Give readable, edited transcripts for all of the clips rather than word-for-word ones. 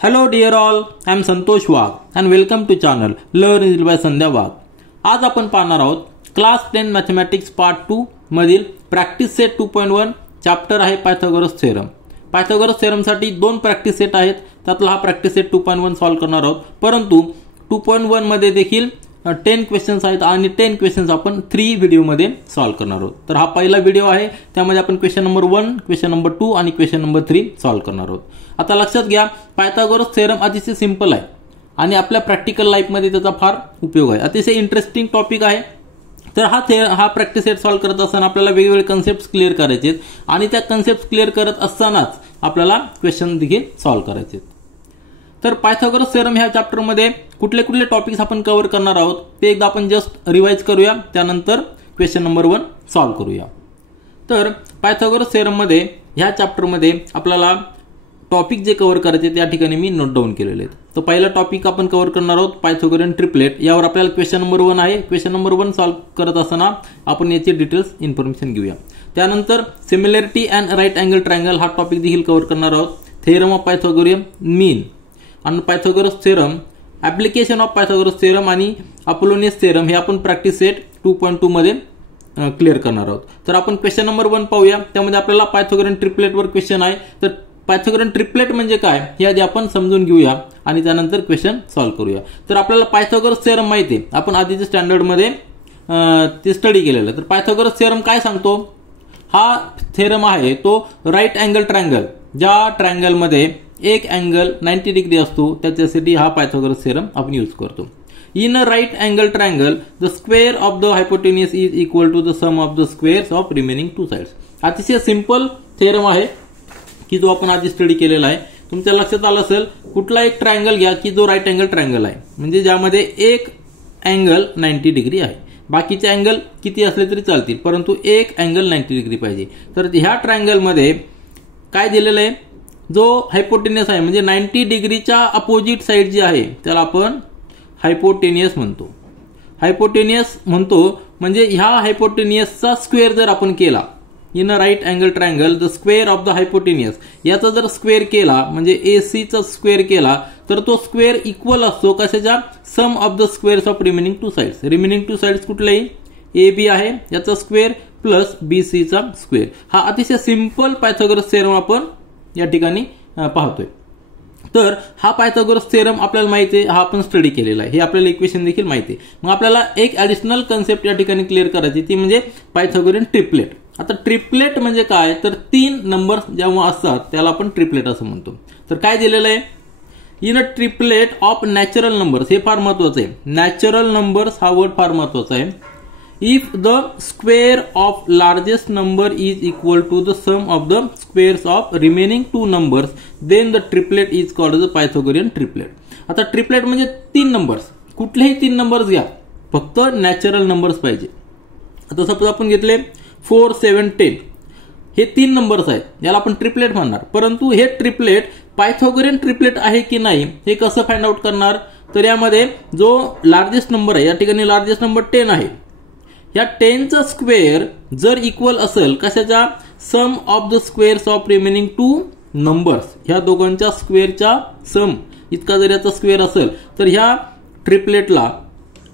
Hello dear all, I am Santosh Wagh and welcome to channel Learn Easily by संध्या वाघ. आज आपण पाहणार आहोत class 10 mathematics part 2 मधील practice set 2.1 chapter आहे Pythagoras theorem. Pythagoras theorem साठी दोन प्रॅक्टिस सेट आहेत, त्यातला हा प्रॅक्टिस सेट 2.1 सॉल्व्ह करणार आहोत. परंतु 2.1 मध्ये देखील 10 क्वेश्चन्स आहेत आणि 10 क्वेश्चन्स आपण 3 व्हिडिओ मध्ये सॉल्व्ह करणार आहोत. तर हा पहिला व्हिडिओ आहे, त्यामध्ये आपण क्वेश्चन नंबर 1, क्वेश्चन नंबर 2 आणि क्वेश्चन नंबर 3 सॉल्व्ह करणार आहोत. आता लक्षात घ्या, पायथागोरस थेरम अतिशय सिंपल आहे आणि आपल्या प्रॅक्टिकल लाईफ मध्ये त्याचा फार उपयोग आहे. अतिशय इंटरेस्टिंग टॉपिक आहे. तर हा प्रॅक्टिस सेट सॉल्व्ह करत असताना आपल्याला वेगवेगळे कन्सेप्ट क्लिअर करायचे आहेत आणि त्या कन्सेप्ट क्लिअर करत असतानाच आपल्याला क्वेश्चन देखील सॉल्व्ह करायचे आहेत. तर पायथागोरस थेरम ह्या चॅप्टर मध्ये कुठले कुठले टॉपिक्स आपण कव्हर करणार आहोत ते एकदा आपण जस्ट रिवाइज करूया, त्यानंतर क्वेश्चन नंबर 1 सॉल्व्ह करूया. तर पायथागोरस थेरम मध्ये ह्या चॅप्टर मध्ये आपल्याला टॉपिक जे कव्हर करायचे त्या ठिकाणी मी नोट डाऊन केलेले आहेत. तर पहिला टॉपिक आपण कव्हर करणार आहोत पायथागोरियन ट्रिपलेट. यावर आपल्याला क्वेश्चन नंबर 1 आहे. क्वेश्चन नंबर 1 सॉल्व्ह करत असताना आपण याची डिटेल्स इन्फॉर्मेशन घेऊया. त्यानंतर similarity and right angle triangle हा टॉपिक देखील कव्हर करणार आहोत. थेरम ऑफ पायथागोरियन मीन आणि Pythagoras theorem, application of Pythagoras theorem आणि अपोलोनियस थेरम हे आपण प्रॅक्टिस सेट 2.2 मध्ये क्लिअर करणार आहोत. तर आपण क्वेश्चन नंबर 1 पाहूया. त्यामध्ये आपल्याला पायथागोरियन ट्रिपलेटवर क्वेश्चन आहे. तर पायथागोरियन ट्रिपलेट म्हणजे काय हे आधी आपण समजून घेऊया आणि त्यानंतर क्वेश्चन सॉल्व्ह करूया. तर आपल्याला पायथागोरस थेरम माहिती आहे, आपण आधीच्या स्टँडर्ड मध्ये ते स्टडी केलेलं. तर पायथागोरस थेरम काय सांगतो? हा थेरम आहे तो राईट अँगल ट्रायंगल, ज्या ट्रायंगल मध्ये एक अँगल 90 डिग्री असतो त्याच्यासाठी हा पायथागोरस थेरम आपण यूज करतो. In a right angle triangle the square of the hypotenuse is equal to the sum of the squares of remaining two sides. अतिशय simple theorem आहे की जो आपण आधी स्टडी केलेला आहे. तुमच्या लक्षात आलं असेल, कुठला एक ट्रायंगल घ्या की जो राईट अँगल ट्रायंगल आहे, म्हणजे ज्यामध्ये एक अँगल 90 डिग्री आहे. बाकीचे अँगल किती असले तरी चालतील, परंतु एक अँगल 90 डिग्री पाहिजे. तर ह्या ट्रायंगल मध्ये काय दिलेलं आहे, जो हायपोटेनियस आहे म्हणजे 90 डिग्रीच्या अपोजिट साइड जी आहे त्याला आपण हायपोटेनियस म्हणतो. हायपोटेनियस म्हणतो म्हणजे ह्या हायपोटेनियसचा स्क्वेअर जर आपण केला in a right angle triangle the square of the hypotenuse, याचा जर स्क्वेअर केला म्हणजे AC चा स्क्वेअर केला तर तो स्क्वेअर इक्वल असतो कशाच्या? Sum of the squares of remaining two sides. Remaining two sides कुठलेही AB आहे याचा स्क्वेअर प्लस BC चा स्क्वेअर. हा अतिशय सिंपल पायथागोरस थेरम आपण या ठिकाणी पाहतोय. तर हा पायथागोरस थेरम आपल्याला माहिती आहे, हा आपण स्टडी केलेला आहे, हे आपल्याला इक्वेशन देखील माहिती आहे. मग आपल्याला एक ऍडिशनल कन्सेप्ट या ठिकाणी क्लिअर करायची, ती म्हणजे पायथागोरियन ट्रिपलेट. आता ट्रिपलेट म्हणजे काय, तर 3 नंबर्स जेव्हा असतात त्याला आपण ट्रिपलेट असं म्हणतो. तर काय दिलेलं आहे, in a triplet of natural numbers, हे फार महत्वाचं आहे. नॅचरल नंबर्स हा वर्ड फार महत्वाचा आहे. If the square of largest number is equal to the sum of the squares of remaining two numbers, then the triplet is called the Pythagorean triplet. आता triplet म्हणजे 3 नंबर्स, कुठलेही 3 numbers घ्या, फक्त natural numbers पाहिजे. आता suppose आपण घेतले 4, 7, 10, हे 3 नंबर्स आहेत, याला आपण ट्रिपलेट म्हणणार. परंतु हे ट्रिपलेट पायथागोरियन ट्रिपलेट आहे की नाही हे कसं फाइंड आउट करणार? तर यामध्ये जो लार्जेस्ट नंबर आहे, या ठिकाणी लार्जेस्ट नंबर 10 आहे, या 10चा स्क्वेअर जर इक्वल असेल कशाच्या? Sum of the squares of remaining two numbers, ह्या दोघांच्या स्क्वेअरच्या सम इतका जर याचा स्क्वेअर असेल तर ह्या ट्रिपलेटला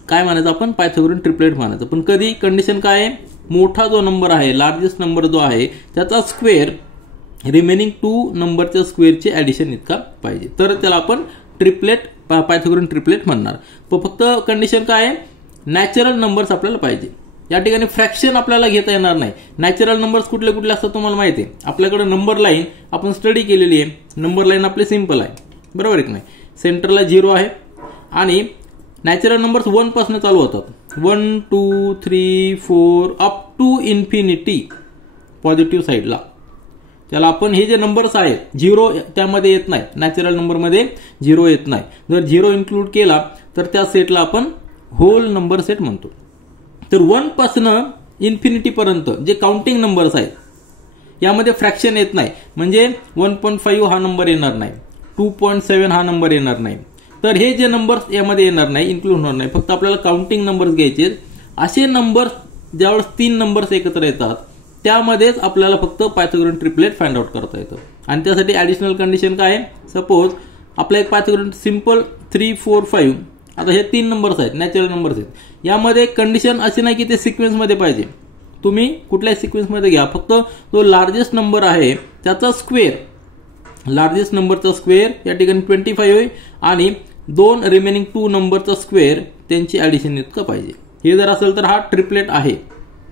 काय म्हणायचं आपण? पायथागोरियन ट्रिपलेट म्हणायचं. पण कधी कंडिशन काय आहे? मोठा जो नंबर आहे, लार्जेस्ट नंबर जो आहे त्याचा स्क्वेअर रिमेनिंग टू नंबरच्या स्क्वेअरचे ऍडिशन इतका पाहिजे, तर त्याला आपण ट्रिपलेट पायथागोरियन ट्रिपलेट म्हणणार. फक्त कंडिशन काय आहे? नॅचरल नंबर्स आपल्याला पाहिजे. या ठिकाणी फ्रॅक्शन आपल्याला घेता येणार नाही. नॅचरल नंबर्स कुठले कुठले असतात तुम्हाला माहिती आहे. आपल्याकडे नंबर लाईन आपण स्टडी केलेली आहे. नंबर लाईन आपली सिंपल आहे, बरोबर आहे की नाही? सेंटरला 0 आहे आणि नॅचरल नंबर्स 1 पासून चालू होतात. 1, 2, 3, 4 अप टू इन्फिनिटी पॉझिटिव्ह साईडला. त्याला आपण हे जे नंबर्स आहेत 0 त्यामध्ये येत नाही, नॅचरल नंबर मध्ये 0 येत नाही. जर 0 इन्क्लूड केला तर त्या सेटला आपण होल नंबर सेट म्हणतो. तर 1 पासून इन्फिनिटी पर्यंत जे काउंटिंग नंबर्स आहेत यामध्ये फ्रॅक्शन येत नाही, म्हणजे 1.5 हा नंबर येणार नाही, 2.7 हा नंबर येणार नाही. तर हे जे नंबर्स यामध्ये येणार नाही, इन्क्लूड होणार नाही, फक्त आपल्याला काउंटिंग नंबर्स घ्यायचे. असे नंबर्स ज्यावेळेस 3 नंबर्स एकत्र येतात त्यामध्येच आपल्याला फक्त पायथागोरियन ट्रिपलेट फाइंड आउट करता येतं. आणि त्यासाठी ऍडिशनल कंडिशन काय आहे? सपोज आपला एक पायथागोरन सिंपल 3 4 5. आता हे 3 नंबर्स आहेत, नॅचरल नंबर्स आहेत. यामध्ये कंडिशन अशी नाही की ते सिक्वेन्समध्ये पाहिजे. तुम्ही कुठल्याही सिक्वेन्समध्ये घ्या, फक्त जो लार्जेस्ट नंबर आहे त्याचा स्क्वेअर, लार्जेस्ट नंबरचा स्क्वेअर या ठिकाणी 25 आहे आणि 2 रिमेनिंग 2 नंबरचा स्क्वेअर त्यांची ॲडिशन इतकं पाहिजे. हे जर असेल तर हा ट्रिपलेट आहे.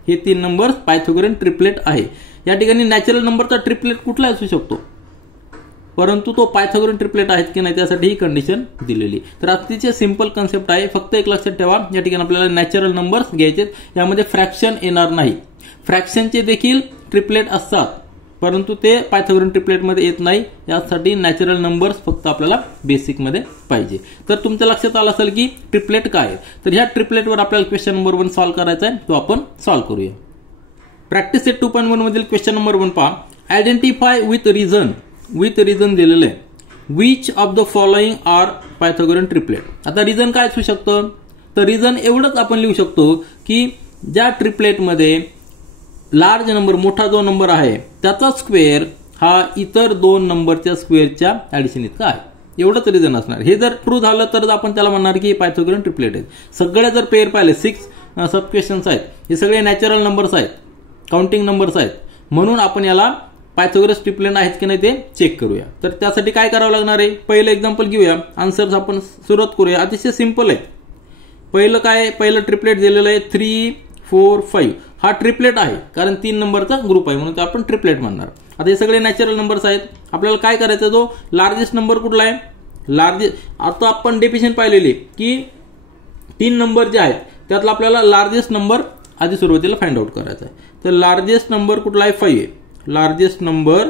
हे 3 नंबर्स पायथागोरन ट्रिपलेट आहे. या ठिकाणी नॅचरल नंबरचा ट्रिपलेट कुठला असू शकतो, परंतु तो पायथागोरन ट्रिपलेट आहेत की नाही त्यासाठी ही कंडिशन दिलेली. तर अतिशय सिंपल कन्सेप्ट आहे. फक्त एक लक्षात ठेवा, या ठिकाणी आपल्याला नॅचरल नंबर्स घ्यायचे, यामध्ये फ्रॅक्शन येणार नाही. फ्रॅक्शनचे देखील ट्रिपलेट असतात, परंतु ते पायथागोरन ट्रिपलेटमध्ये येत नाही. यासाठी नॅचरल नंबर्स फक्त आपल्याला बेसिकमध्ये पाहिजे. तर तुमच्या लक्षात आलं असेल की ट्रिपलेट काय आहे. तर ह्या ट्रिपलेटवर आपल्याला क्वेश्चन नंबर 1 सॉल्व्ह करायचा आहे, तो आपण सॉल्व्ह करूया. प्रॅक्टिस सेट 2.1 मधील क्वेश्चन नंबर 1 पहा. आयडेंटिफाय विथ रिझन दिलेलं आहे. Which of the following are Pythagorean triplet. आता रिझन काय असू शकतं, तर रिझन एवढंच आपण लिहू शकतो की ज्या ट्रिपलेटमध्ये लार्ज नंबर, मोठा जो नंबर आहे त्याचा स्क्वेअर हा इतर 2 नंबरच्या स्क्वेअरच्या ॲडिशन इतका आहे. एवढंच रिझन असणार. हे जर ट्रू झालं तर आपण त्याला म्हणणार की पायथागोरन ट्रिपलेट आहेत. सगळे जर पेअर पाहिले, 6 सब क्वेश्चन्स आहेत, हे सगळे नॅचरल नंबर्स आहेत, काउंटिंग नंबर्स आहेत, म्हणून आपण याला पायथागोरस ट्रिपलेट आहेत की नाही ते चेक करूया. तर त्यासाठी काय करावं लागणार आहे, पहिलं एक्झाम्पल घेऊया, आन्सर्स आपण सुरुवात करूया. अतिशय सिंपल आहे. पहिलं ट्रिपलेट दिलेलं आहे 3 4 5. हा ट्रिपलेट आहे कारण 3 नंबरचा ग्रुप आहे, म्हणून आपण ट्रिपलेट म्हणणार. आता हे सगळे नॅचरल नंबर्स आहेत. आपल्याला काय करायचं, जो लार्जेस्ट नंबर कुठला आहे, आता आपण डेफिनेशन पाहिलेली की 3 नंबर जे आहेत त्यातला आपल्याला लार्जेस्ट नंबर आधी सुरुवातीला फाइंड आउट करायचा आहे. तर लार्जेस्ट नंबर कुठला आहे, 5 आहे. लार्जेस्ट नंबर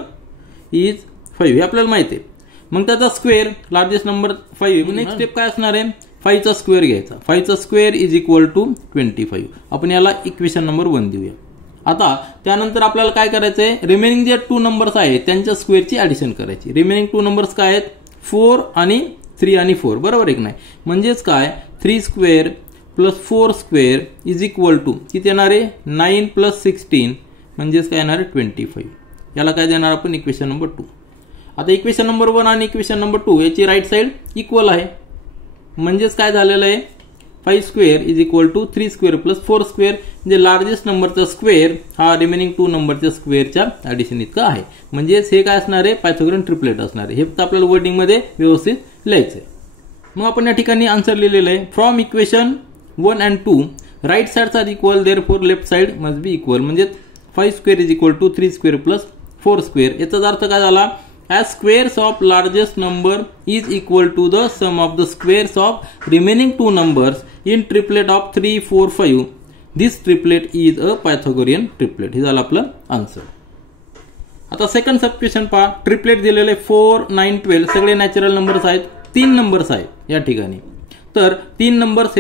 इज 5 हे आपल्याला माहिती आहे. मग त्याचा square, largest number 5. Next step काय असणार आहे, 5 चा स्क्वेअर घ्यायचा. 5 चा स्क्वेअर इज इक्वल टू 25. आपण याला इक्वेशन नंबर 1 देऊया. आता त्यानंतर आपल्याला काय करायचंय, रिमेनिंग जे 2 नंबर्स आहेत त्यांच्या स्क्वेअरची ॲडिशन करायची. रिमेनिंग 2 नंबर्स काय आहेत, 4 आणि 3 आणि 4, बरोबर आहे की नाही. म्हणजेच काय, 3 square plus 4 square is equal to किती येणार आहे, 9 प्लस 16 म्हणजेच काय येणार आहे 25. याला काय देणार आपण, इक्वेशन नंबर 2. आता इक्वेशन नंबर 1 आणि इक्वेशन नंबर 2 याची राईट साईड इक्वल आहे. म्हणजेच काय झालेलं आहे, 5 square is equal to 3 square plus 4 square, म्हणजे लार्जेस्ट नंबरचा स्क्वेअर हा रिमेनिंग 2 नंबरच्या स्क्वेअरच्या ॲडिशन इतका आहे. म्हणजेच हे काय असणार आहे, पायथागोरन ट्रिपलेट असणार आहे. हे फक्त आपल्याला वर्डिंगमध्ये व्यवस्थित लिहायचं आहे. मग आपण या ठिकाणी आन्सर लिहिलेलं आहे, from equation 1 and 2 right sides are equal, therefore left side must be equal. म्हणजे 5 square is equal to 3 square plus 4 square. याचा अर्थ काय झाला, as squares of largest number is equal to the sum of the squares of remaining 2 numbers in triplet of 3 4 5. This triplet is a Pythagorean triplet. हे झालं आपलं answer. आता second सब question पहा. Triplet दिलेले 4 9 12 सगळे नॅचरल नंबर्स आहेत. 3 numbers आहेत या ठिकाणी. तर 3 नंबर्स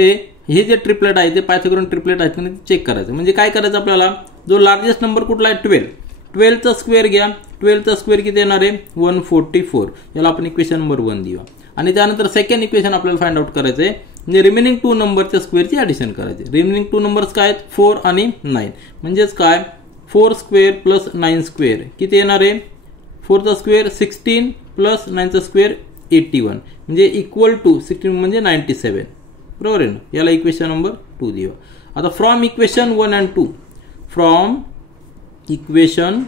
हे जे ट्रिपलेट आहे ते पायथागोरन ट्रिपलेट आहेत की चेक करायचं. म्हणजे काय करायचं आपल्याला, जो लार्जेस्ट नंबर कुठला आहे 12, 12 चा स्क्वेअर घ्या. 12 चा स्क्वेअर किती येणार आहे 144. याला आपण इक्वेशन नंबर 1 देऊया. आणि त्यानंतर सेकंड इक्वेशन आपल्याला फाइंड आउट करायचं आहे, म्हणजे रिमेनिंग 2 नंबरच्या स्क्वेअरची ॲडिशन करायची. रिमेनिंग 2 नंबर्स काय आहेत 4 आणि 9. म्हणजेच काय 4 स्क्वेअर प्लस 9 स्क्वेअर किती येणार आहे, 4 चा स्क्वेअर 16 प्लस 9 चा स्क्वेअर 81 म्हणजे इक्वल टू 16 म्हणजे 97. बरोबर आहे ना. याला इक्वेशन नंबर 2 देऊया. आता from equation 1 and 2, from equation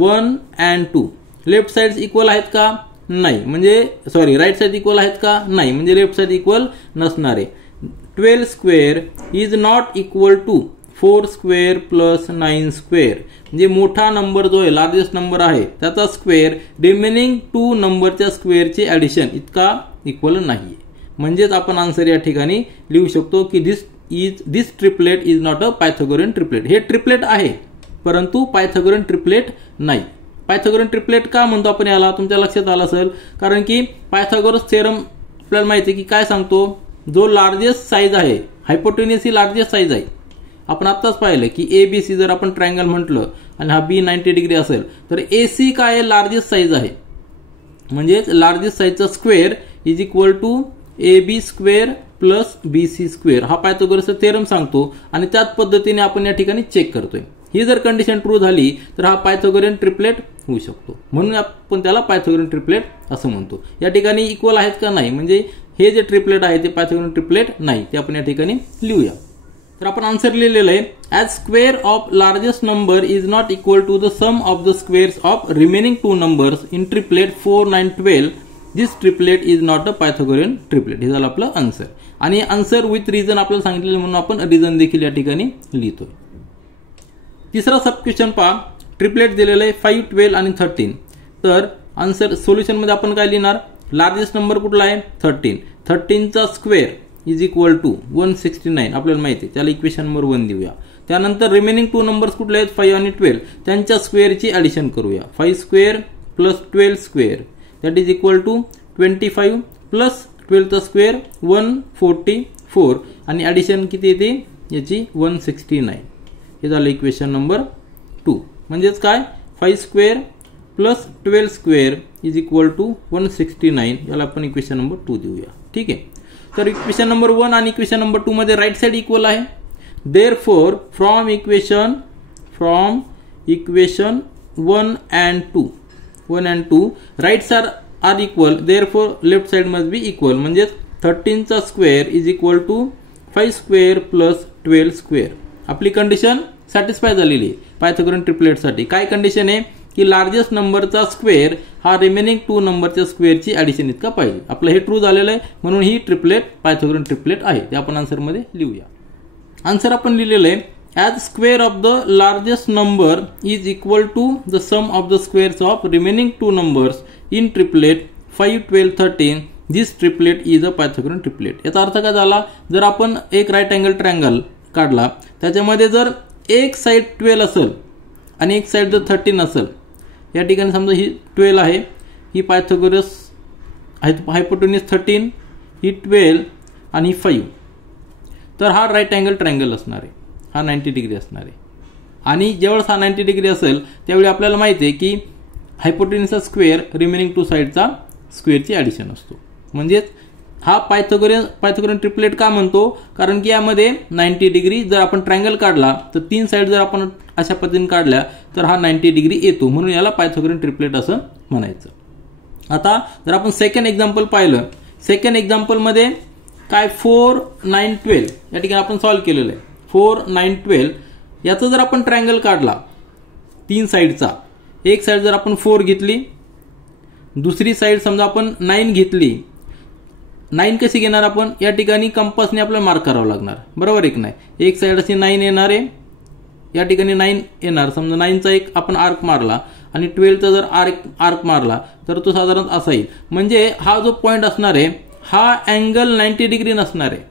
1 and 2 left sides equal आहेत का, नाही. म्हणजे सॉरी, राईट साइड इक्वल आहेत का, नाही. म्हणजे लेफ्ट साइड इक्वल नसणार आहे. 12 square is not equal to 4 square plus 9 square. म्हणजे मोठा नंबर जो आहे, लार्जेस्ट नंबर आहे, त्याचा स्क्वेअर रिमेनिंग 2 नंबरच्या स्क्वेअरचे ॲडिशन इतका इक्वल नाही. म्हणजेच आपण आन्सर या ठिकाणी लिहू शकतो की this triplet is not a Pythagorean triplet. हे ट्रिपलेट आहे परंतु पायथागोरियन ट्रिपलेट नाही. पायथागोरियन ट्रिपलेट का म्हणतो आपण याला, तुमच्या लक्षात आलं असेल, कारण की पायथागोरस थेरम आपल्याला माहिती आहे की काय सांगतो, जो लार्जेस्ट साईज आहे, हायपोटेन्यूस ही लार्जेस्ट साईज आहे. आपण आत्ताच पाहिलं की ABC जर आपण ट्रायंगल म्हटलं आणि हा B 90 डिग्री असेल तर AC काय आहे, लार्जेस्ट साईज आहे. म्हणजेच लार्जेस्ट साईजचा square is equal to AB square plus BC square. हा पायथागोरसचा थेरम सांगतो आणि त्याच पद्धतीने आपण या ठिकाणी चेक करतोय. ही जर कंडिशन ट्रू झाली तर हा पायथागोरियन ट्रिपलेट होऊ शकतो, म्हणून आपण त्याला पायथागोरन ट्रिपलेट असं म्हणतो. या ठिकाणी इक्वल आहेत का नाही, म्हणजे हे जे ट्रिपलेट आहे ते पायथागोरन ट्रिपलेट नाही, ते आपण या ठिकाणी लिहूया. तर आपण आन्सर लिहिलेलं आहे, as square of largest number is not equal to the sum of the squares of remaining two numbers in triplet 4, 9, 12 this triplet is not a Pythagorean triplet. हे झालं आपलं आन्सर. आणि आन्सर विथ रिझन आपल्याला सांगितलेलं म्हणून आपण reason देखील या ठिकाणी लिहितोय. तिसरा सब क्वेश्चन पहा, ट्रिपलेट दिलेलं आहे 5, 12 आणि 13. तर आन्सर सोल्युशन मध्ये आपण काय लिहिणार, लार्जेस्ट नंबर कुठला आहे 13. 13चा स्क्वेअर इज इक्वल टू 169 आपल्याला माहिती आहे, त्याला इक्वेशन नंबर 1 देऊया. त्यानंतर रिमेनिंग टू नंबर्स कुठले आहेत 5 आणि 12, त्यांच्या स्क्वेअरची ऍडिशन करूया. 5 square plus 12 square that is equal to 25 plus 12चा स्क्वेअर 144 आणि ऍडिशन किती येते याची 169. हे झालं इक्वेशन नंबर 2. म्हणजेच काय 5 square plus 12 square is equal to 169. याला आपण इक्वेशन नंबर 2 देऊया. ठीक आहे. तर इक्वेशन नंबर 1 आणि इक्वेशन नंबर 2 मध्ये राईट साइड इक्वल आहे. Therefore from equation 1 and 2 right side are equal, therefore left side must be equal. म्हणजे 13चा square is equal to 5 square plus 12 square. आपली कंडिशन सॅटिस्फाय झालेली आहे पायथागोरन ट्रिपलेटसाठी. काय कंडिशन आहे की लार्जेस्ट नंबरचा स्क्वेअर हा रिमेनिंग टू नंबरच्या स्क्वेअरची ऍडिशन इतका पाहिजे. आपलं हे ट्रू झालेलं आहे, म्हणून ही ट्रिपलेट पायथागोरन ट्रिपलेट आहे. ते आपण आन्सरमध्ये लिहूया. आन्सर आपण लिहिलेलं आहे, as square of the largest number is equal to the sum of the squares of remaining two numbers in triplet 5, 12, 13 this triplet is a Pythagorean triplet. याचा अर्थ काय झाला, जर आपण एक राईट अँगल ट्रायंगल काढला, त्याच्यामध्ये जर एक साइड 12 असेल आणि एक साइड जर 13 असेल, या ठिकाणी समजा ही 12 आहे, ही पायथागोरस हायपोटेन्यूस 13, ही 12 आणि 5, तर हा राईट अँगल ट्रायंगल असणार आहे, हा 90 डिग्री असणार आहे. आणि ज्यावेळेस हा 90 डिग्री असेल त्यावेळी आपल्याला माहिती आहे की हायपोटेन्यूसचा स्क्वेअर रिमेनिंग टू साइडचा स्क्वेअरची ऍडिशन असतो. म्हणजेच हा पायथागोरन ट्रिपलेट का म्हणतो, कारण की यामध्ये 90 डिग्री जर आपण ट्रायंगल काढला तर 3 साइड जर आपण अशा पद्धतीने काढल्या तर हा 90 डिग्री येतो, म्हणून याला पायथागोरन ट्रिपलेट असं म्हणायचं. आता जर आपण सेकंड एक्झाम्पल पाहिलं, सेकंड एक्झाम्पल मध्ये काय 4, 9, 12 या ठिकाणी आपण सॉल्व्ह केलेलं आहे. 4, 9, 12 याचा जर आपण ट्रायंगल काढला 3 साइडचा, एक साइड जर आपण 4 घेतली, दुसरी साइड समजा आपण 9 घेतली. 9 कशी घेणार आपण, या ठिकाणी कंपासने आपल्याला मार्क करावं लागणार, बरोबर आहे की नाही. एक साइड अशी 9 येणार आहे, या ठिकाणी 9 येणार. समजा 9चा एक आपण आर्क मारला आणि 12चा जर आर्क मारला तर तो साधारण असा येईल. म्हणजे हा जो पॉइंट असणार आहे हा अँगल 90 डिग्री नसणार आहे.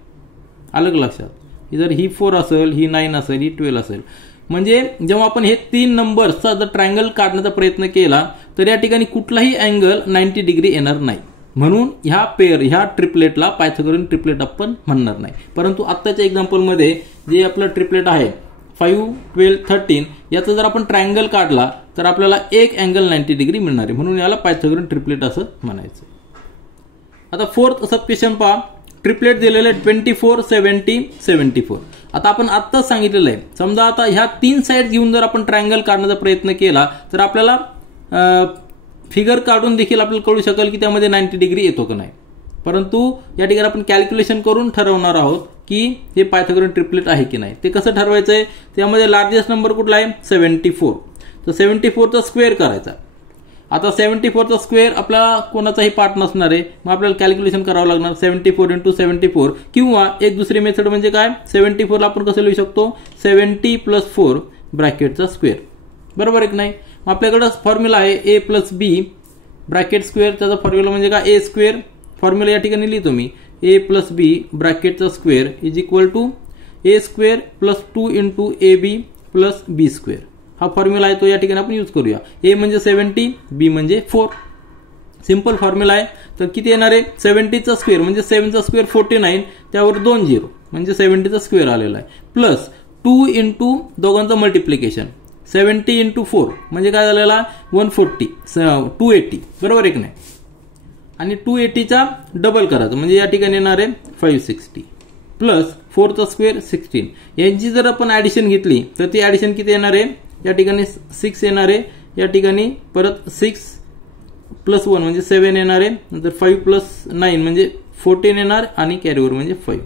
अलग लक्षात, जर ही 4 असेल, ही 9 असेल, ही 12 असेल. म्हणजे जेव्हा आपण हे 3 नंबर्सचा जर ट्रायंगल काढण्याचा प्रयत्न केला तर या ठिकाणी कुठलाही अँगल 90 डिग्री येणार नाही. म्हणून ह्या ट्रिपलेटला पायथागोरन ट्रिपलेट आपण म्हणणार नाही. परंतु आत्ताच्या एक्झाम्पलमध्ये जे आपलं ट्रिपलेट आहे 5, 12, 13 याचा जर आपण ट्रायंगल काढला तर आपल्याला एक अँगल 90 डिग्री मिळणार आहे, म्हणून याला पायथागोरन ट्रिपलेट असं म्हणायचं. आता फोर्थ सब क्वेश्चन पहा, ट्रिपलेट दिलेलं आहे 24, 70, 74. आता आपण आत्ताच सांगितलेलं आहे, समजा आता ह्या 3 साइड घेऊन जर आपण ट्रायंगल काढण्याचा प्रयत्न केला तर आपल्याला फिगर काढून देखील आपल्याला कळू शकेल की त्यामध्ये 90 डिग्री येतो का नाही. परंतु या ठिकाणी आपण कॅल्क्युलेशन करून ठरवणार आहोत की हे पायथागोरन ट्रिपलेट आहे की नाही. ते कसं ठरवायचं आहे, त्यामध्ये लार्जेस्ट नंबर कुठला आहे 74. तर 74चा स्क्वेअर करायचा. आता 74चा स्क्वेअर आपल्याला कोणाचाही पार्ट नसणार आहे, मग आपल्याला कॅल्क्युलेशन करावं लागणार 74 × 74. किंवा एक दुसरी मेथड म्हणजे काय, 74ला आपण कसं लिहू शकतो 70 + 4 ब्रॅकेटचा स्क्वेअर, बरोबर आहे की नाही. आपल्याकडे फॉर्म्युला आहे a + b ब्रॅकेट स्क्वेअर. त्याचा फॉर्म्युला म्हणजे काय a स्क्वेअर. फॉर्म्युला या ठिकाणी लिहितो मी, a + b ब्रॅकेटचा square is equal to a square + 2 × ab + b square. हा फॉर्म्युला आहे तो या ठिकाणी आपण यूज करूया. a म्हणजे 70, b म्हणजे 4. सिंपल फॉर्म्युला आहे. तर किती येणार आहे 70चा स्क्वेअर म्हणजे 7चा स्क्वेअर 49, त्यावर 2 0 म्हणजे 70चा स्क्वेअर आलेला आहे, प्लस 2 × दोघांचं मल्टिप्लिकेशन 70 × 4 म्हणजे काय झालेला 140, 280, बरोबर आहे की नाही. आणि 280चा डबल करायचं म्हणजे या ठिकाणी येणार आहे 560 प्लस 4चा स्क्वेअर 16. यांची जर आपण ऍडिशन घेतली तर ती ऍडिशन किती येणार आहे, या ठिकाणी 6 येणार आहे, या ठिकाणी परत 6 + 1 म्हणजे 7 येणार आहे, नंतर 5 + 9 म्हणजे 14 येणार आणि कॅरीओव्हर म्हणजे 5.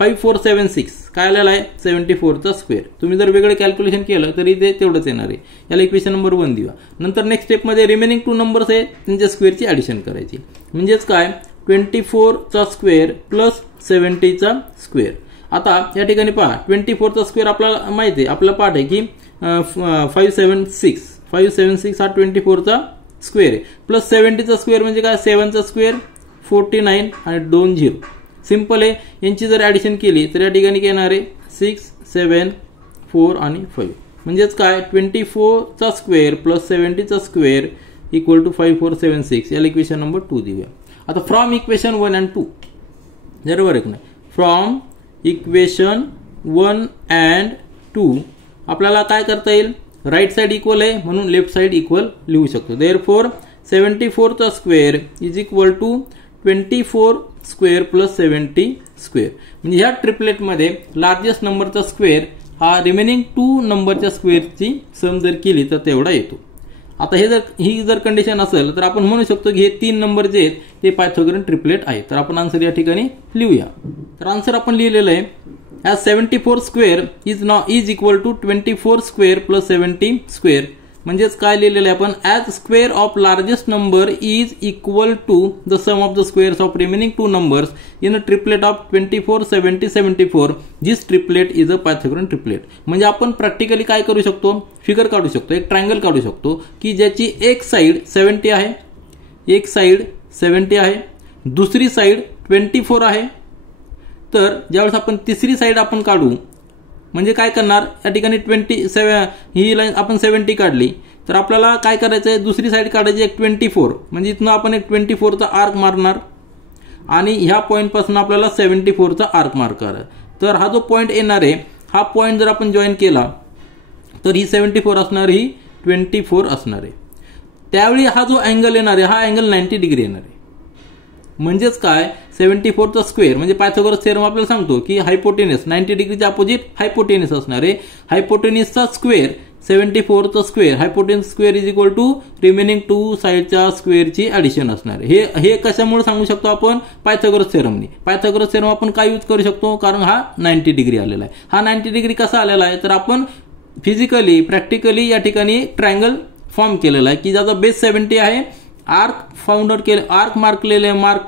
5476 काय आलेला आहे 74चा स्क्वेअर. तुम्ही जर वेगळे कॅल्क्युलेशन केलं तरी ते तेवढंच येणार आहे. याला इक्वेशन नंबर 1 देऊया. नंतर नेक्स्ट स्टेपमध्ये रिमेनिंग 2 नंबर्स आहे त्यांच्या स्क्वेअरची ॲडिशन करायची. म्हणजेच काय 24चा स्क्वेअर प्लस 70चा स्क्वेअर. आता या ठिकाणी पहा 24चा स्क्वेअर आपल्याला माहिती आहे, आपला पाठ आहे की 576 हा 24चा स्क्वेअर आहे, प्लस 70चा स्क्वेअर म्हणजे काय 7चा स्क्वेअर 49 आणि 2 0. सिंपल आहे. यांची जर ॲडिशन केली तर या ठिकाणी काय येणार आहे 6 7 4 आणि 5. म्हणजेच काय 24चा स्क्वेअर प्लस 70चा स्क्वेअर इक्वल टू 5476. याला इक्वेशन नंबर 2 देऊया. आता फ्रॉम इक्वेशन 1 and 2 बरोबर आहे की नाही. फ्रॉम इक्वेशन 1 and 2 आपल्याला काय करता येईल, राईट साइड इक्वल आहे म्हणून लेफ्ट साइड इक्वल लिहू शकतो. देअरफॉर 74चा square is equal to 24 square plus 70 square. म्हणजे ह्या ट्रिपलेटमध्ये लार्जेस्ट नंबरचा स्क्वेअर हा रिमेनिंग 2 नंबरच्या स्क्वेअरची सम जर केली तर तेवढा येतो. आता ही जर कंडिशन असेल तर आपण म्हणू शकतो की हे 3 नंबर जे आहेत ते पायथागोरन ट्रिपलेट आहेत. तर आपण आन्सर या ठिकाणी लिहूया. तर आन्सर आपण लिहिलेलं आहे as 74 square is equal to 24 square plus 70 square. म्हणजेच काय लिहिलेलं आहे आपण as square of largest number is equal to the sum of the squares of remaining 2 numbers in a triplet of 24 70 74. This triplet is a Pythagorean triplet. म्हणजे आपण practically काय करू शकतो, फिगर काढू शकतो, एक ट्रायंगल काढू शकतो की ज्याची एक साइड 70 आहे, एक साइड 70 आहे, दुसरी साइड 24 आहे. तर ज्यावेळेस आपण तिसरी साइड आपण काढू म्हणजे काय करणार, या ठिकाणी 27 ही लाईन आपण 70 काढली तर आपल्याला काय करायचं आहे, दुसरी साइड काढायची एक 24. म्हणजे इथनं आपण एक 24चा आर्क मारणार आणि ह्या पॉईंटपासून आपल्याला 74चा आर्क मार्क करा. तर हा जो पॉईंट येणार आहे हा पॉईंट जर आपण जॉईन केला तर ही 74 असणार, ही 24 असणार आहे. त्यावेळी हा जो अँगल येणार आहे हा अँगल 90 डिग्री येणार आहे. म्हणजेच काय 74चा स्क्वेअर म्हणजे पायथागोरस थेरम आपल्याला सांगतो की हायपोटेनस 90 डिग्रीच्या अपोजिट हायपोटेनस असणार आहे. हायपोटेनसचा स्क्वेअर 74चा square hypotenuse square is equal to remaining 2 साइडच्या स्क्वेअरची ॲडिशन असणार आहे. हे कशामुळे सांगू शकतो आपण, पायथागोरस थेरमनी. पायथागोरस थेरम आपण काय यूज करू शकतो, कारण हा 90 डिग्री आलेला आहे. हा 90 डिग्री कसा आलेला आहे तर आपण फिजिकली प्रॅक्टिकली या ठिकाणी ट्रायंगल फॉर्म केलेला आहे की ज्याचा बेस 70 आहे, आर्क फाउंडर केले, आर्क मार्क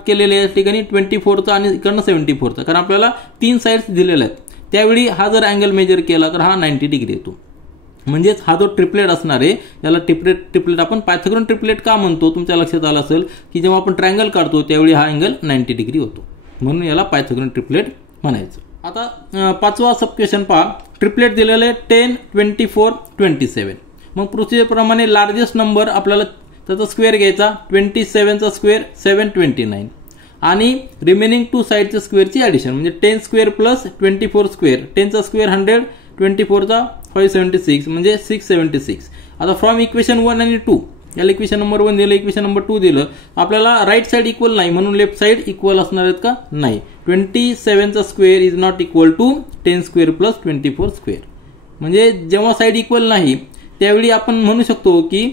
केलेले या ठिकाणी 24चा आणि इकडनं 74चा, कारण आपल्याला 3 साइड्स दिलेल्या आहेत. त्यावेळी हा जर अँगल मेजर केला तर हा 90 डिग्री येतो. म्हणजेच हा जो ट्रिपलेट असणार आहे याला ट्रिपलेट आपण पायथागोरन ट्रिपलेट का म्हणतो, तुमच्या लक्षात आलं असेल की जेव्हा आपण ट्रायंगल काढतो त्यावेळी हा अँगल 90 डिग्री होतो, म्हणून याला पायथागोरन ट्रिपलेट म्हणायचं. आता 5वा सब क्वेश्चन पहा. ट्रिपलेट दिलेलं आहे 10 24 27. मग प्रोसिजरप्रमाणे लार्जेस्ट नंबर आपल्याला त्याचा स्क्वेअर घ्यायचा, 27चा स्क्वेअर 729 आणि रिमेनिंग 2 साइडच्या स्क्वेअरची ॲडिशन म्हणजे 10 स्क्वेअर प्लस 24 स्क्वेअर. 10चा स्क्वेअर 100, 24चा 576 म्हणजे 676. आता फ्रॉम इक्वेशन 1 आणि 2 याला इक्वेशन नंबर 1 दिलं, इक्वेशन नंबर 2 दिलं. आपल्याला राईट साइड इक्वल नाही म्हणून लेफ्ट साइड इक्वल असणार आहेत का, नाही. 27चा square is not equal to 10 square plus 24 square. म्हणजे जेव्हा साइड इक्वल नाही त्यावेळी आपण म्हणू शकतो की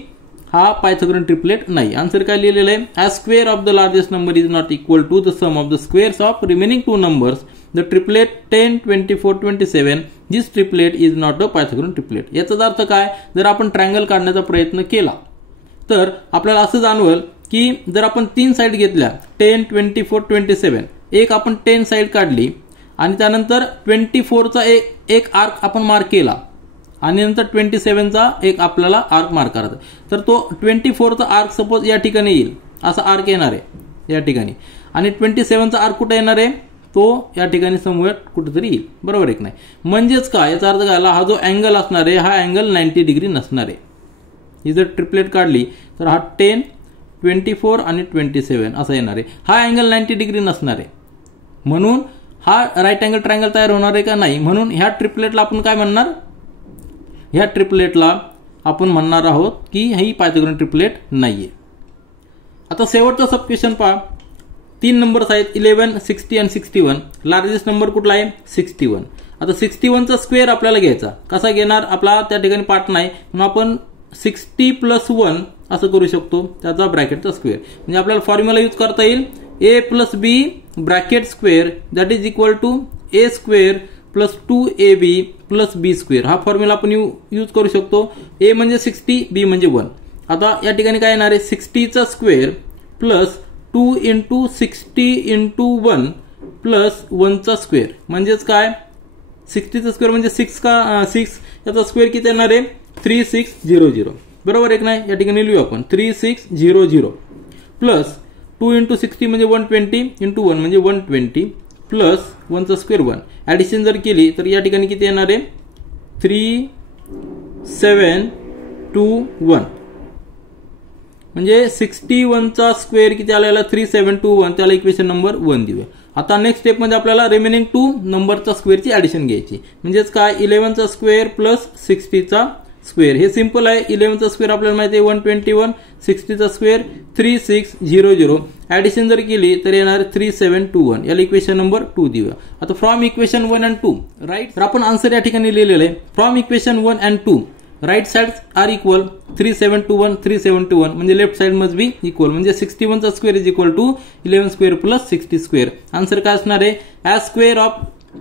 हा पायथागोरन ट्रिपलेट नाही. आन्सर काय लिहिलेलं आहे, as square of the largest number is not equal to the sum of the squares of remaining 2 numbers the triplet 10 24 27. This triplet is not a Pythagorean triplet. याचा अर्थ काय, जर आपण ट्रायंगल काढण्याचा प्रयत्न केला तर आपल्याला असं जाणवेल की जर आपण 3 साइड घेतल्या 10 24 27, एक आपण 10 साइड काढली आणि त्यानंतर 24चा एक आर्क आपण मार्क केला आणि नंतर 27चा एक आपल्याला आर्क मार्क करायचा, तर तो 24चा आर्क सपोज या ठिकाणी येईल, असा आर्क येणार आहे या ठिकाणी, आणि 27चा आर्क कुठे येणार आहे, तो या ठिकाणी समोर कुठेतरी येईल, बरोबर आहे की नाही. म्हणजेच काय, याचा अर्थ काय, हा जो अँगल असणार आहे हा अँगल 90 डिग्री नसणार आहे. ही जर ट्रिपलेट काढली तर हा 10 24 आणि 27 असा येणार आहे. हा अँगल 90 डिग्री नसणार आहे, म्हणून हा राईट अँगल ट्रायंगल तयार होणार आहे का नाही. म्हणून ह्या ट्रिपलेटला आपण काय म्हणणार, ह्या ट्रिपलेटला आपण म्हणणार आहोत की ही पायथागोरन ट्रिपलेट नाहीये. आता शेवटचा सब क्वेश्चन पहा. 3 नंबर्स आहेत 11 60 आणि 61. लार्जेस्ट नंबर कुठला आहे 61. आता 61चा स्क्वेअर आपल्याला घ्यायचा, कसा घेणार, आपला त्या ठिकाणी पार्ट नाही म्हणून आपण 60 + 1 असं करू शकतो, त्याचा ब्रॅकेटचा स्क्वेअर. म्हणजे आपल्याला फॉर्म्युला यूज करता येईल a + b bracket square that is equal to a square + 2ab + b square. हा फॉर्म्युला आपण यूज करू शकतो. a म्हणजे 60, b म्हणजे 1. आता या ठिकाणी काय येणार आहे, 60चा स्क्वेअर प्लस 2 × 60 × 1 प्लस 1चा स्क्वेअर म्हणजेच काय, 60चा स्क्वेअर म्हणजे 6 याचा स्क्वेअर किती येणार आहे, 3600. बरोबर आहे की नाही. या ठिकाणी लिहू आपण 3600 प्लस 2 × 60 म्हणजे 120 × 1 म्हणजे 120 प्लस 1चा स्क्वेअर 1. ॲडिशन जर केली तर या ठिकाणी किती येणार आहे, 3721 म्हणजे 61चा स्क्वेअर किती आलेला, 3721. त्याला इक्वेशन नंबर 1 देऊया. आता नेक्स्ट स्टेप मध्ये आपल्याला रिमेनिंग 2 नंबरचा स्क्वेअरची ॲडिशन घ्यायची. म्हणजेच काय, 11चा स्क्वेअर प्लस 60चा स्क्वेअर. हे सिंपल आहे. 11चा स्क्वेअर आपल्याला माहिती आहे 121, 60चा स्क्वेअर 3600. ॲडिशन जर केली तर येणार 3721. याला इक्वेशन नंबर 2 देऊया. आता फ्रॉम इक्वेशन 1 and 2 राईट, तर आपण आन्सर या ठिकाणी लिहिलेलं आहे. From equation 1 and 2 right sides are equal, 3721 3721 म्हणजे left side must be equal. म्हणजे 61चा square is equal to 11 square plus 60 square. Answer काय असणार आहे, as square of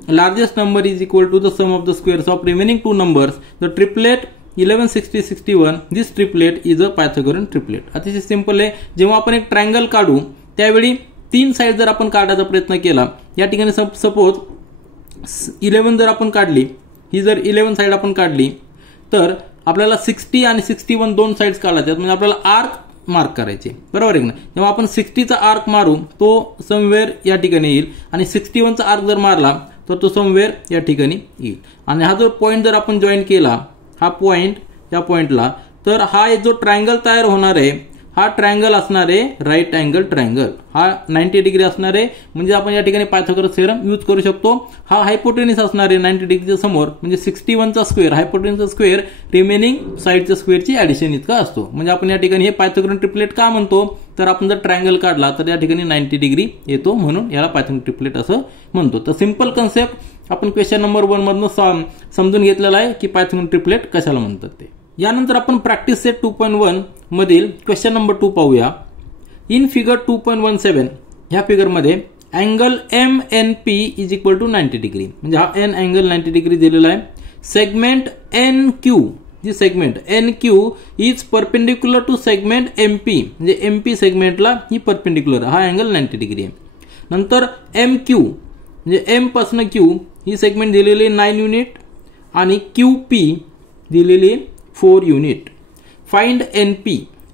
largest number is equal to the sum of the squares of remaining 2 numbers. The triplet 11 60 61 this triplet is a Pythagorean triplet. अतिशय simple आहे. जेव्हा आपण एक triangle काढू त्यावेळी 3 साइड जर आपण काढायचा प्रयत्न केला, या ठिकाणी सपोज 11 जर आपण काढली, ही जर 11 साइड आपण काढली तर आपल्याला 60 आणि 61 दोन साइड्स काढायचे. म्हणजे आपल्याला आर्क मार्क करायचे. बरोबर आहे ना. जेव्हा आपण 60चा आर्क मारू तो समवेअर या ठिकाणी येईल आणि 61चा आर्क जर मारला तर तो समवेअर या ठिकाणी येईल. आणि हा जो पॉईंट जर आपण जॉईन केला, हा पॉईंट या पॉईंटला, तर हा जो ट्रायंगल तयार होणार आहे हा ट्रायंगल असणार आहे राईट अँगल ट्रायंगल. हा 90 डिग्री असणार आहे. म्हणजे आपण या ठिकाणी पायथागोरस थेरम यूज करू शकतो. हा हायपोटेन्यूस असणार आहे 90 डिग्रीच्या समोर. म्हणजे 61चा स्क्वेअर हायपोटेन्यूसचा स्क्वेअर रिमेनिंग साइडच्या स्क्वेअरची ॲडिशन इतका असतो. म्हणजे आपण या ठिकाणी हे पायथागोरन ट्रिपलेट का म्हणतो, तर आपण जर ट्रायंगल काढला तर या ठिकाणी 90 डिग्री येतो, म्हणून याला पायथागोरन ट्रिपलेट असं म्हणतो. तर सिंपल कन्सेप्ट आपण क्वेश्चन नंबर 1 मधून समजून घेतलेला आहे की पायथागोरन ट्रिपलेट कशाला म्हणतात ते. यानंतर आपण प्रॅक्टिस सेट 2.1 मधील क्वेश्चन नंबर 2 पाहूया. इन फिगर 2.17 ह्या फिगरमध्ये angle MNP is equal to 90 degree. म्हणजे हा एन अँगल 90 डिग्री दिलेला आहे. सेगमेंट NQ, जी segment NQ is perpendicular to segment MP. म्हणजे MP सेगमेंटला ही परपेंडिक्युलर, हा अँगल 90 डिग्री आहे. नंतर MQ म्हणजे M पासून Q ही सेगमेंट दिलेली 9 युनिट आणि QP दिलेली 4 युनिट. फाइंड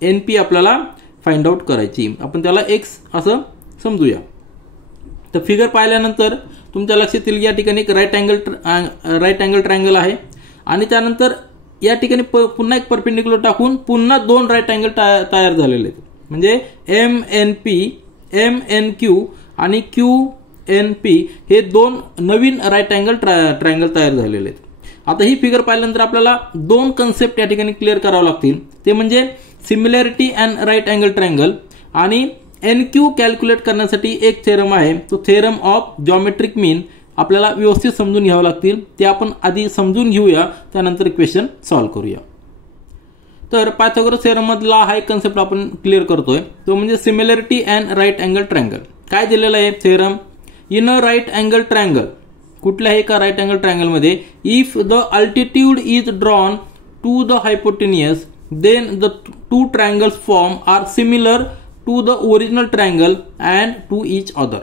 NP आपल्याला फाइंड आउट करायची. आपण त्याला X असं समजूया. तर फिगर पाहिल्यानंतर तुमच्या लक्षात येईल या ठिकाणी एक राईट अँगल ट्रायंगल आहे आणि त्यानंतर या ठिकाणी पुन्हा एक परपेंडिक्युलर टाकून पुन्हा 2 राईट अँगल तयार झालेले आहेत. म्हणजे MNQ आणि QNP हे 2 नवीन राईट अँगल ट्रायंगल तयार झालेले आहेत. आता ही फिगर पाहिल्यानंतर आपल्याला 2 कन्सेप्ट या ठिकाणी क्लिअर करावे लागतील. ते म्हणजे similarity and right angle triangle आणि NQ कॅल्क्युलेट करण्यासाठी एक थेरम आहे, तो थेरम ऑफ जॉमेट्रिक मीन आपल्याला व्यवस्थित समजून घ्यावे लागतील. ते आपण आधी समजून घेऊया, त्यानंतर क्वेश्चन सॉल्व्ह करूया. तर पायथागोरस थेरम मधला हा एक कन्सेप्ट आपण क्लिअर करतोय, तो म्हणजे similarity and right angle triangle. काय दिलेला आहे theorem, in a right angle triangle, कुठल्याही एका राईट अँगल ट्रायंगल मध्ये if the altitude is drawn to the hypotenuse then the 2 triangles form are similar to the original triangle and to each other.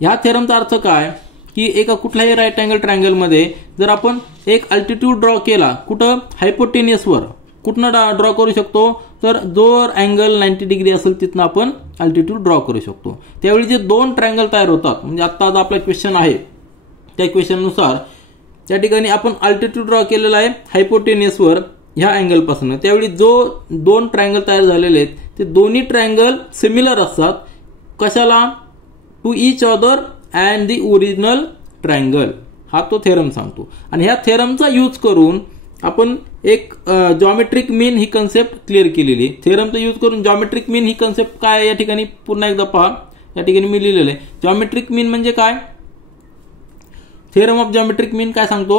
ह्या थेरमचा अर्थ काय की एका कुठल्याही राईट अँगल ट्रायंगल मध्ये जर आपण एक अल्टिट्यूड ड्रॉ केला, कुठं हायपोटेनियसवर, कुठनं ड्रॉ करू शकतो, तर जो अँगल 90 डिग्री असेल तिथनं आपण अल्टिट्यूड ड्रॉ करू शकतो. त्यावेळी जे 2 ट्रायंगल तयार होतात, म्हणजे आता आपला क्वेश्चन आहे त्या क्वेश्चननुसार त्या ठिकाणी आपण अल्टिट्यूड ड्रॉ केलेला आहे हायपोटेनियसवर ह्या अँगल पासून. त्यावेळी जो 2 ट्रायंगल तयार झालेले आहेत ते दोन्ही ट्रायंगल सिमिलर असतात. कशाला, to each other and the original triangle, हा तो थेरम सांगतो. आणि ह्या थेरमचा यूज करून आपण एक geometric mean he concept clear केलेली. थेरमचा यूज करून जॉमेट्रिक मीन ही कन्सेप्ट काय या ठिकाणी पुन्हा एकदा पहा. या ठिकाणी मी लिहिलेलं आहे जॉमेट्रिक मीन म्हणजे काय. थेरम ऑफ जॉमेट्रिक मीन काय सांगतो,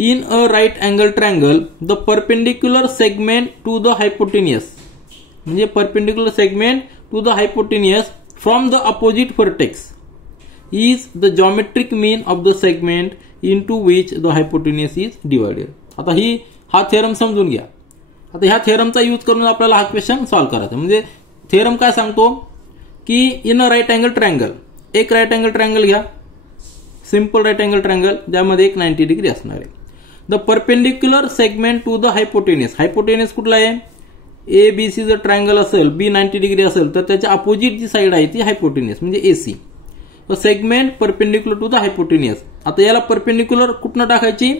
in a right angle triangle the perpendicular segment to the hypotenuse, म्हणजे perpendicular segment to the hypotenuse from the opposite vertex is the geometric mean of the segment into which the hypotenuse is divided. आता हा theorem समजून घ्या. आता ह्या थेरमचा use करून आपल्याला हा क्वेश्चन सॉल्व्ह करायचा. म्हणजे थेरम काय सांगतो की in a right angle triangle, एक राईट अँगल ट्रायंगल घ्या, सिंपल राईट अँगल ट्रायंगल, ज्यामध्ये एक 90 डिग्री असणार आहे. The perpendicular segment to the hypotenuse, hypotenuse कुठला आहे, ए बी सी जर ट्रायंगल असेल, बी 90 डिग्री असेल तर त्याच्या अपोजिट जी साईड आहे ती हायपोटेनियस म्हणजे AC. Segment perpendicular to the hypotenuse. आता याला परपेंडिक्युलर कुठनं टाकायची,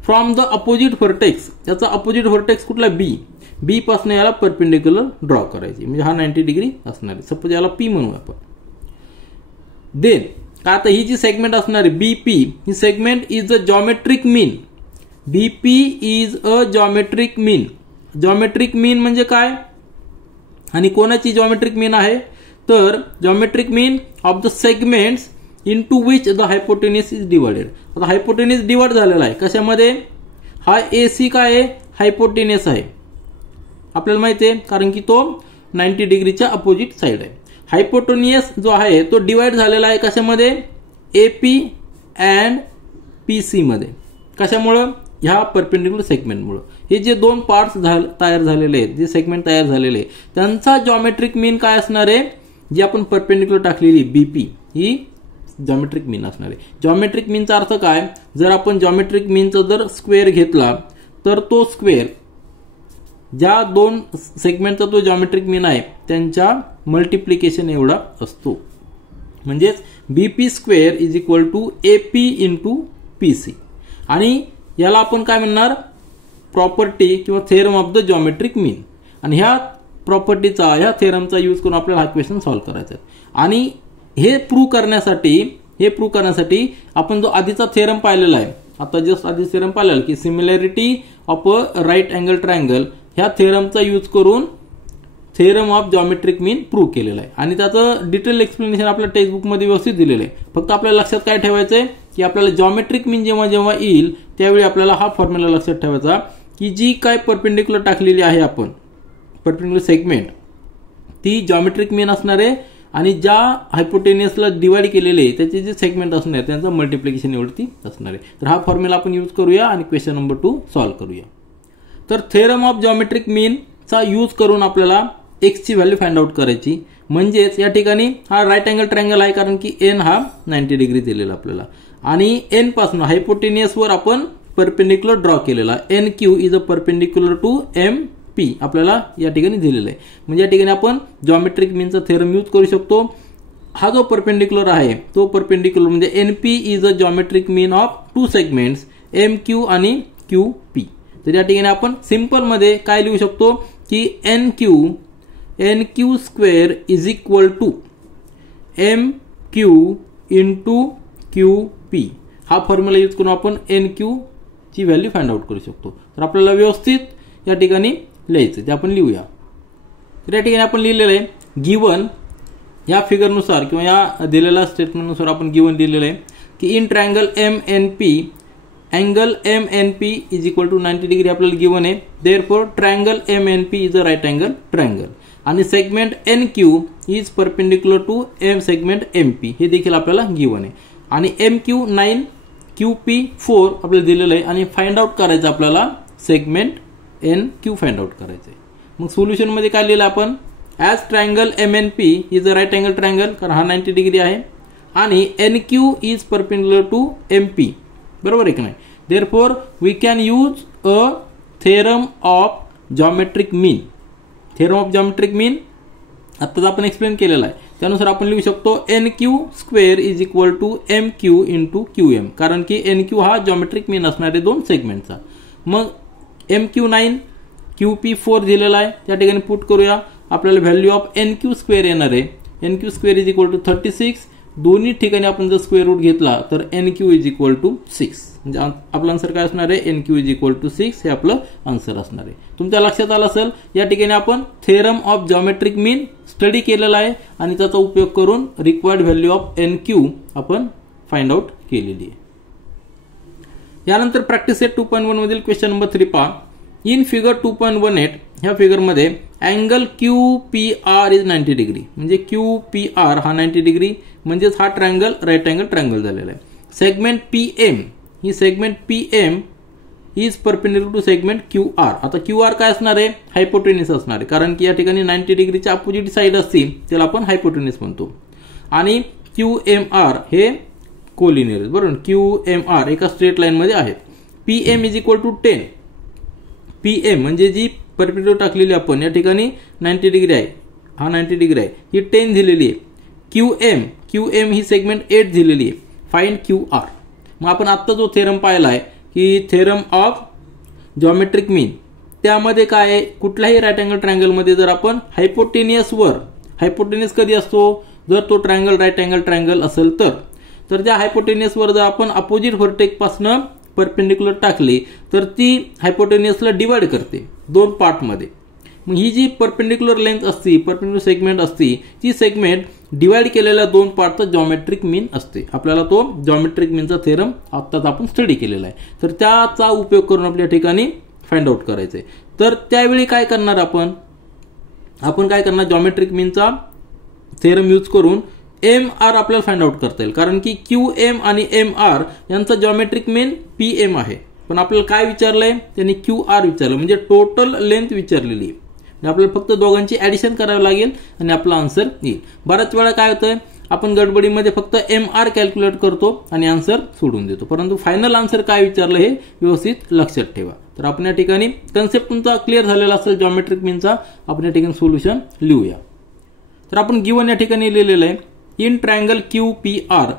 फ्रॉम द अपोजिट व्हर्टेक्स, त्याचा अपोजिट व्हर्टेक्स कुठला बी, बी पासून याला परपेंडिक्युलर ड्रॉ करायची, म्हणजे हा 90 डिग्री असणार आहे. सपोज याला पी म्हणू आपण. देन का आता ही जी सेगमेंट असणार आहे बीपी, ही segment is a geometric mean. BP is a geometric mean. Geometric mean म्हणजे काय आणि कोणाची जॉमेट्रिक मीन आहे, तर geometric mean of the segments into which the hypotenuse is divided. आता हायपोटेनियस डिवाइड झालेला आहे कशामध्ये, हा एसी काय आहे, हायपोटेनियस आहे, आपल्याला माहिती आहे कारण की तो 90 डिग्रीच्या अपोजिट साइड आहे. हायपोटेनियस जो आहे तो डिवाइड झालेला आहे कशामध्ये, एपी अँड पीसी मध्ये. कशामुळं, ह्या परपेंडिक्युलर सेगमेंटमुळे. हे जे दोन पार्ट्स तयार झालेले आहेत, जे सेगमेंट तयार झालेले आहे, त्यांचा जॉमेट्रिक मीन काय असणार आहे, जी आपण परपेंडिक्युलर टाकलेली बीपी ही जॉमेट्रिक मीन असणार आहे. जॉमेट्रिक मीनचा अर्थ काय, जर आपण जॉमेट्रिक मीनचा जर स्क्वेअर घेतला तर तो स्क्वेअर ज्या दोन सेगमेंटचा तो जॉमेट्रिक मीन आहे त्यांच्या मल्टिप्लिकेशन एवढा असतो. म्हणजेच BP square is equal to AP into PC. आणि याला आपण काय म्हणणार, प्रॉपर्टी किंवा theorem of the geometric mean. आणि ह्या प्रॉपर्टीचा, ह्या थेरमचा यूज करून आपल्याला हा क्वेश्चन सॉल्व्ह करायचा आहे. आणि हे प्रूव्ह करण्यासाठी आपण जो आधीचा थेरम पाहिलेला आहे, आता जस्ट आधी थेरम पाहिलेला की similarity of a right angle triangle, ह्या थेरमचा यूज करून theorem of geometric mean prove केलेला आहे. आणि त्याचं डिटेल एक्सप्लेनेशन आपल्या टेक्स्टबुकमध्ये व्यवस्थित दिलेलं आहे. फक्त आपल्याला लक्षात काय ठेवायचंय की आपल्याला जॉमेट्रिक मीन जेव्हा जेव्हा येईल त्यावेळी आपल्याला हा फॉर्म्युला लक्षात ठेवायचा की जी काय परपेंडिक्युलर टाकलेली आहे आपण परपेंडिक्युलर सेगमेंट, ती जॉमेट्रिक मीन असणार आहे. आणि ज्या हायपोटेनियसला डिवाइड केलेले त्याचे जे सेगमेंट असणार आहे त्यांचं मल्टिप्लिकेशन एवढी असणार आहे. तर हा फॉर्म्युला आपण यूज करूया आणि क्वेश्चन नंबर 2 सॉल्व्ह करूया. तर थेरम ऑफ जॉमेट्रिक मीनचा यूज करून आपल्याला एक्स ची व्हॅल्यू फाइंड आउट करायची. म्हणजेच या ठिकाणी हा राईट अँगल ट्रायंगल आहे कारण की एन हा 90 डिग्री दिलेला आपल्याला, आणि एन पासून हायपोटेनियसवर आपण परपेंडिक्युलर ड्रॉ केलेला. N Q is a perpendicular to M P आपल्याला या ठिकाणी दिलेलं आहे. म्हणजे या ठिकाणी आपण जॉमेट्रिक मीनचा थेरम यूज करू शकतो. हा जो परपेंडिक्युलर आहे तो परपेंडिक्युलर म्हणजे NP is a geometric mean of two segments M Q आणि क्यू पी. तर या ठिकाणी आपण सिंपल मध्ये काय लिहू शकतो की N Q square is equal to M Q into Q P. हा फॉर्म्युला यूज करून आपण एन क्यू ची व्हॅल्यू फाइंड आउट करू शकतो. तर आपल्याला व्यवस्थित या ठिकाणी लिहायचं ते आपण लिहूया. तर या ठिकाणी आपण लिहिलेलं आहे गिवन, या फिगरनुसार किंवा या दिलेल्या स्टेटमेंटनुसार आपण गिवन दिलेलं आहे की in triangle M N P angle M N P is equal to 90 degree आपल्याला गिवन आहे. Therefore triangle M N P is a right angle triangle आणि segment N Q is perpendicular to M segment M P हे देखील आपल्याला given आहे. आणि M Q 9 Q P 4 आपल्याला दिलेलं आहे आणि फाइंड आउट करायचं आपल्याला segment N Q find out करायचं आहे. मग सोल्युशन मध्ये काय लिहिलं आपण, as triangle M N P is a right angle triangle कारण हा 90 डिग्री आहे आणि N Q is perpendicular to M P, बरोबर आहे की नाही. Therefore we can use a theorem of geometric mean. Theorem of geometric mean आत्ताच आपण एक्सप्लेन केलेला आहे. त्यानुसार आपण लिहू शकतो N Q square is equal to M Q into Q M, कारण की एन क्यू हा जॉमेट्रिक मीन असणार आहे दोन सेगमेंटचा. मग एम क्यू 9 क्यू पी 4 दिलेला आहे, त्या ठिकाणी पुट करूया. आपल्याला value of N Q square येणार आहे. N Q square is equal to 36. दोन्ही ठिकाणी आपण जर स्क्वेअर रूट घेतला तर N Q is equal to 6. म्हणजे आपलं आन्सर काय असणार आहे, N Q is equal to 6 हे आपलं आन्सर असणार आहे. तुमच्या लक्षात आलं असेल या ठिकाणी आपण theorem of geometric mean study केलेला आहे आणि त्याचा उपयोग करून required value of N Q आपण फाइंड आउट केलेली आहे. यानंतर प्रॅक्टिस सेट 2.1 मधील क्वेश्चन नंबर 3 पहा. इन फिगर 2.18 ह्या फिगरमध्ये अँगल QPR इज 90 डिग्री, म्हणजे QPR हा 90 डिग्री म्हणजेच हा ट्रायंगल राईट अँगल ट्रायंगल झालेला आहे. सेगमेंट PM ही segment PM is perpendicular to segment QR. आता QR काय असणार आहे? हायपोटेन्यूस असणार आहे, कारण की या ठिकाणी 90 डिग्रीच्या अपोजिट साइड असतील त्याला आपण हायपोटेन्यूस म्हणतो. आणि QMR हे कोलिनियर, बरोबर. QMR एका स्ट्रेट लाईन मध्ये आहेत. PM is equal to 10. PM म्हणजे जी परपेंडिक्युलर टाकलेली आपण या ठिकाणी 90 डिग्री आहे, हा 90 डिग्री आहे, ही 10 दिलेली आहे. QM ही सेगमेंट 8 दिलेली आहे. Find QR. मग आपण आता जो थेरम पाहिला आहे की थेरम ऑफ जॉमेट्रिक मीन, त्यामध्ये काय आहे, कुठल्याही राईट अँगल ट्रायंगल मध्ये जर आपण हायपोटेन्यूस कधी असतो, जर तो ट्रायंगल राईट अँगल ट्रायंगल असेल तर त्या हायपोटेन्यूस वर जर आपण अपोजिट व्हर्टेक्स पासून परपेंडिक्युलर टाकली तर ती हायपोटेन्यूसला डिवाइड करते 2 पार्ट मध्ये. मग ही जी परपेंडिक्युलर लेंथ असते, परपेंडिक्युलर सेगमेंट असते, ती सेगमेंट डिवाइड केलेल्या 2 पार्टचा जॉमेट्रिक मीन असते. आपल्याला तो जॉमेट्रिक मीनचा थेरम आत्ताच आपण स्टडी केलेला आहे, तर त्याचा उपयोग करून आपल्या ठिकाणी फाइंड आउट करायचे. तर त्यावेळी काय करणार आपण काय करणार, जॉमेट्रिक मीनचा थेरम यूज करून MR आपल्याला फाइंड आउट करता येईल, कारण की QM आणि MR यांचा जॉमेट्रिक मीन PM आहे. पण आपल्याला काय विचारलंय, त्यांनी QR विचारलं, म्हणजे टोटल लेंथ विचारलेली आहे. आपल्याला फक्त दोघांची ऍडिशन करावी लागेल आणि आपला आन्सर येईल. बऱ्याच वेळा काय होतंय, आपण गडबडीमध्ये फक्त MR कॅल्क्युलेट करतो आणि आन्सर सोडून देतो, परंतु फायनल आन्सर काय विचारलं हे व्यवस्थित लक्षात ठेवा. तर आपण या ठिकाणी कन्सेप्ट तुमचा क्लिअर झालेला असेल जॉमेट्रिक मीनचा, आपण या ठिकाणी सोल्युशन लिहूया. तर आपण गिवन या ठिकाणी लिहिलेलं आहे, इन ट्रायंगल QPR,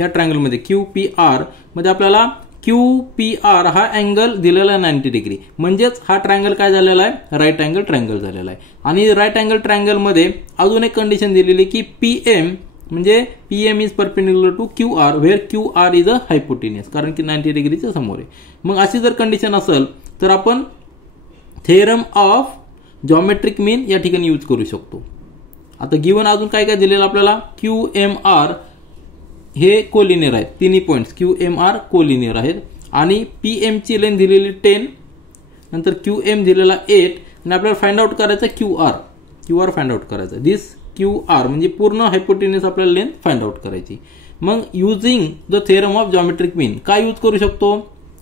या ट्रायंगल मध्ये QPR मध्ये आपल्याला QPR हा अँगल दिलेला आहे 90 डिग्री, म्हणजेच हा ट्रायंगल काय झालेला आहे, राईट अँगल ट्रायंगल झालेला आहे. आणि राईट अँगल ट्रायंगल मध्ये अजून एक कंडिशन दिलेली की PM म्हणजे PM is perpendicular to QR, where QR is a hypotenuse, कारण की 90 डिग्रीच्या समोर आहे. मग अशी जर कंडिशन असेल तर आपण थेरम ऑफ जॉमेट्रिक मीन या ठिकाणी यूज करू शकतो. आता गिवन अजून काय काय दिलेलं आपल्याला, QMR हे कोलिनियर आहेत, तिन्ही पॉइंट्स QMR कोलिनियर आहेत. आणि PM ची लेंथ दिलेली 10, नंतर QM दिलेला 8, आणि आपल्याला फाइंड आउट करायचं QR फाइंड आउट करायचं. दिस QR म्हणजे पूर्ण हायपोटेन्यूस आपल्याला लेंथ फाइंड आउट करायची. मग using the theorem of geometric mean काय यूज करू शकतो,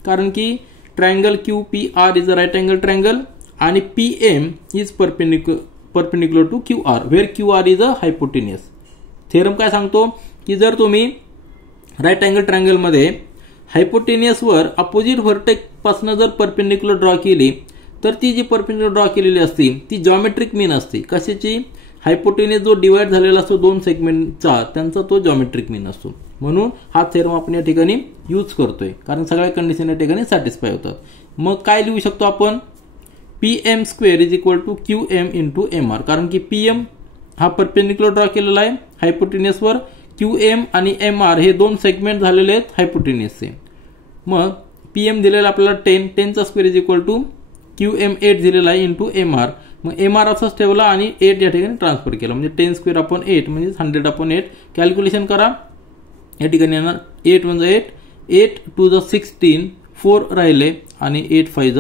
कारण की triangle QPR is a right angle triangle आणि PM is perpendicular to QR, where QR is a hypotenuse. Theorem काय सांगतो की जर तुम्ही राईट अँगल ट्रायंगल मध्ये हायपोटेन्यूस वर अपोजिट व्हर्टेक्स पासून जर परपेंडिक्युलर ड्रॉ केली तर ती जी परपेंडिक्युलर ड्रॉ केलेली असते ती जॉमेट्रिक मीन असते. कशाची, हायपोटेन्यूस जो डिवाइड झालेला असतो 2 सेगमेंटचा, त्यांचा तो जॉमेट्रिक मीन असतो. म्हणून हा थेरम आपण या ठिकाणी यूज करतोय, कारण सगळ्या कंडिशन या ठिकाणी सॅटिस्फाय होतात. मग काय लिहू शकतो आपण, PM square is equal to QM into MR, कारण की PM हा परपेंडिक्युलर ड्रॉ केलेला आहे हायपोटेन्यूस वर, QM आणि MR हे 2 सेगमेंट झालेले आहेत हायपोटेन्यूसचे. मग PM दिलेला आपल्याला 10 चा square is equal to QM 8 दिलेला आहे इंटू MR. मग MR असंच ठेवला आणि 8 या ठिकाणी ट्रान्सफर केला, म्हणजे 10 स्क्वेअर अपॉन 8 म्हणजे 100/8. कॅल्क्युलेशन करा, या ठिकाणी येणार 8 म्हणजे 8, 8 टू द 16, 4 राहिले आणि 8 5 ज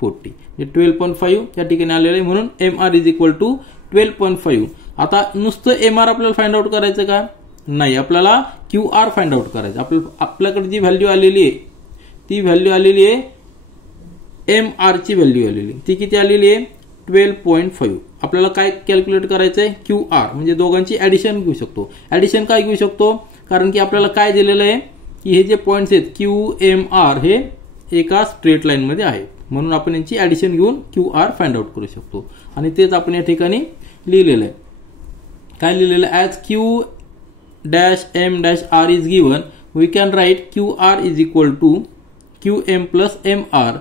40, 12.5 या ठिकाणी आलेलं आहे. म्हणून MR इज इक्वल टू 12.5. आता नुसतं MR आपल्याला फाइंड आउट करायचं का, नाही, आपल्याला QR फाइंड आउट करायचं. आपल्याकडे जी व्हॅल्यू आलेली आहे ती व्हॅल्यू आलेली आहे MR ची व्हॅल्यू आलेली, ती किती आलेली आहे 12.5. आपल्याला काय कॅल्क्युलेट करायचं आहे, QR, म्हणजे दोघांची ऍडिशन घेऊ शकतो. ऍडिशन काय घेऊ शकतो, कारण की आपल्याला काय दिलेलं आहे की हे जे पॉइंट्स आहेत QMR हे एका स्ट्रेट लाईन मध्ये आहेत, म्हणून आपण यांची ऍडिशन घेऊन QR फाइंड आउट करू शकतो. आणि तेच आपण या ठिकाणी लिहिलेलं आहे. काय लिहिलेलं आहे, as Q'(M'(R) is given, we can write QR is equal to QM plus MR.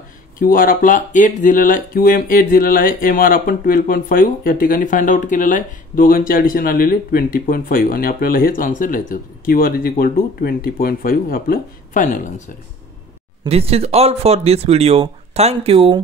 QR आपला 8 दिलेला आहे, QM 8 दिलेला आहे, MR आपण 12.5 या ठिकाणी फाइंड आउट केलेला आहे. दोघांची ऍडिशन आलेली 20.5 आणि आपल्याला हेच आन्सर लिहायचं होतं. QR इज इक्वल टू 20.5 हे आपलं फायनल आन्सर आहे. This is all for this video. Thank you.